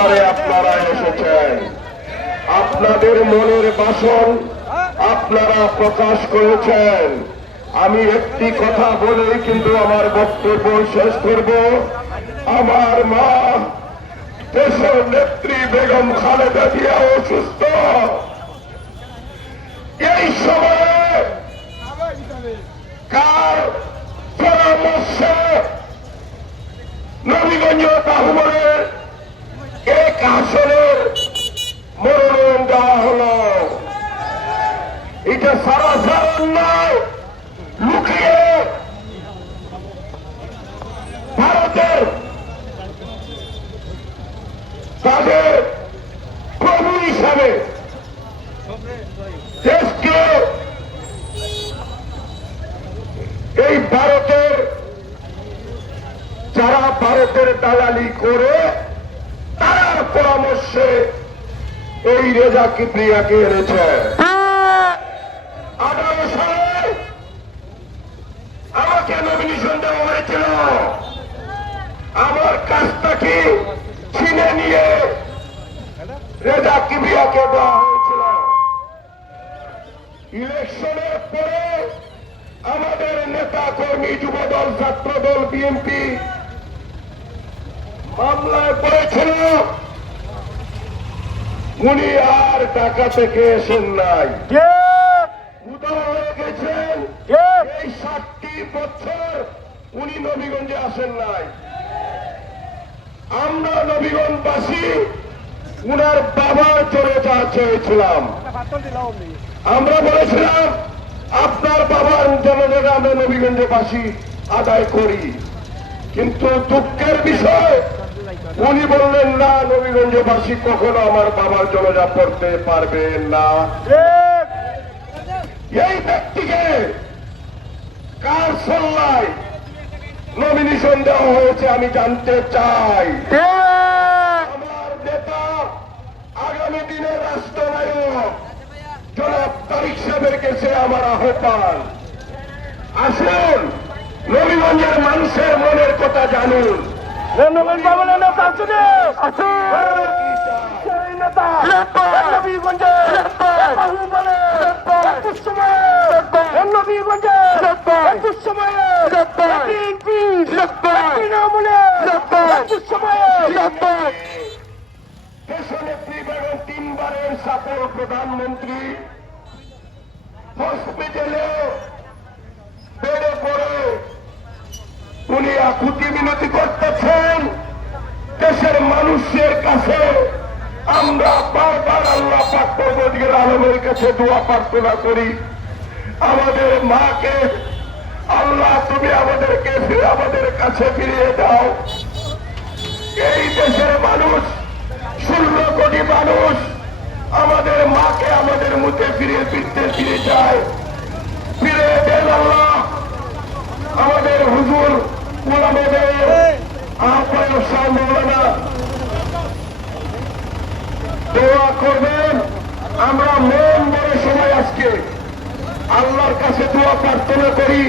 দরবারে আপনারা এসেছেন। আপনাদের মনের বাসন আপনারা প্রকাশ করেছেন। আমি একটি কথা বলেই কিন্তু আমার বক্তব্য শেষ করব। আমার মা, দেশের নেত্রী বেগম খালেদা জিয়া অসুস্থ। এই সময়ে কার পরামর্শে নবীগঞ্জ এক আসনের মনোনয়ন দেওয়া হলো। এটা সারা নয়, লুকিয়ে ভারতের তাদের প্রভু হিসাবে দেশকে এই ভারতের, যারা ভারতের দালালি করে পরামর্শে এই রেজা কিপ্রিয়াকে এনেছে। আঠারো সালে আমাকে নমিনেশন দেওয়া হয়েছিল। আমার কাজটাকে ছিনে নিয়ে রেজা কিপ্রিয়াকে দেওয়া হয়েছিল। ইলেকশনের পরে আমাদের নেতা কর্মী যুবদল ছাত্রদল বিএনপি মামলায় পড়েছিল। উনি আর ঢাকা থেকে এসেন নাই হয়ে গেছেন এই সাতটি বছর উনি নবীগঞ্জে আসেন নাই। আমরা নবীগঞ্জবাসী উনার বাবার চলে যা চেয়েছিলাম। আমরা বলেছিলাম আপনার বাবার জনজায়গা আমরা নবীগঞ্জে বাসী আদায় করি। কিন্তু দুঃখের বিষয় উনি বললেন, না, নবীগঞ্জবাসী কখনো আমার বাবার জনজা পড়তে পারবে না। এই ব্যক্তিকে কার সল্লায় নমিনেশন দেওয়া হয়েছে আমি জানতে চাই। আমার নেতা আগামী দিনের রাষ্ট্রনায়ক জনাব তারিক সাহেবের কাছে আমার আহ্বান। আসুন, নবীগঞ্জের মানুষের মনের কথা জানুন। নবীন ভবনের নেতা আসুন তিনবারের সাফল প্রধানমন্ত্রী হসপিটালে মানুষের কাছে আমরা বারবার আল্লাহ পাকবদিকের আলমের কাছে দোয়া প্রার্থনা করি। আমাদের মাকে আল্লাহ তুমি আমাদেরকে ফিরে আমাদের কাছে ফিরিয়ে দাও। এই দেশের মানুষ ষোলো কোটি মানুষ আমাদের মাকে আমাদের মুখে ফিরে ফিরতে ফিরে যায়। ফিরে দেন আল্লাহ। আমাদের হুজুর আমাদের আহ্বায়ক করবেন। আমরা মন বড় সময় আজকে আল্লাহর কাছে দোয়া প্রার্থনা করি।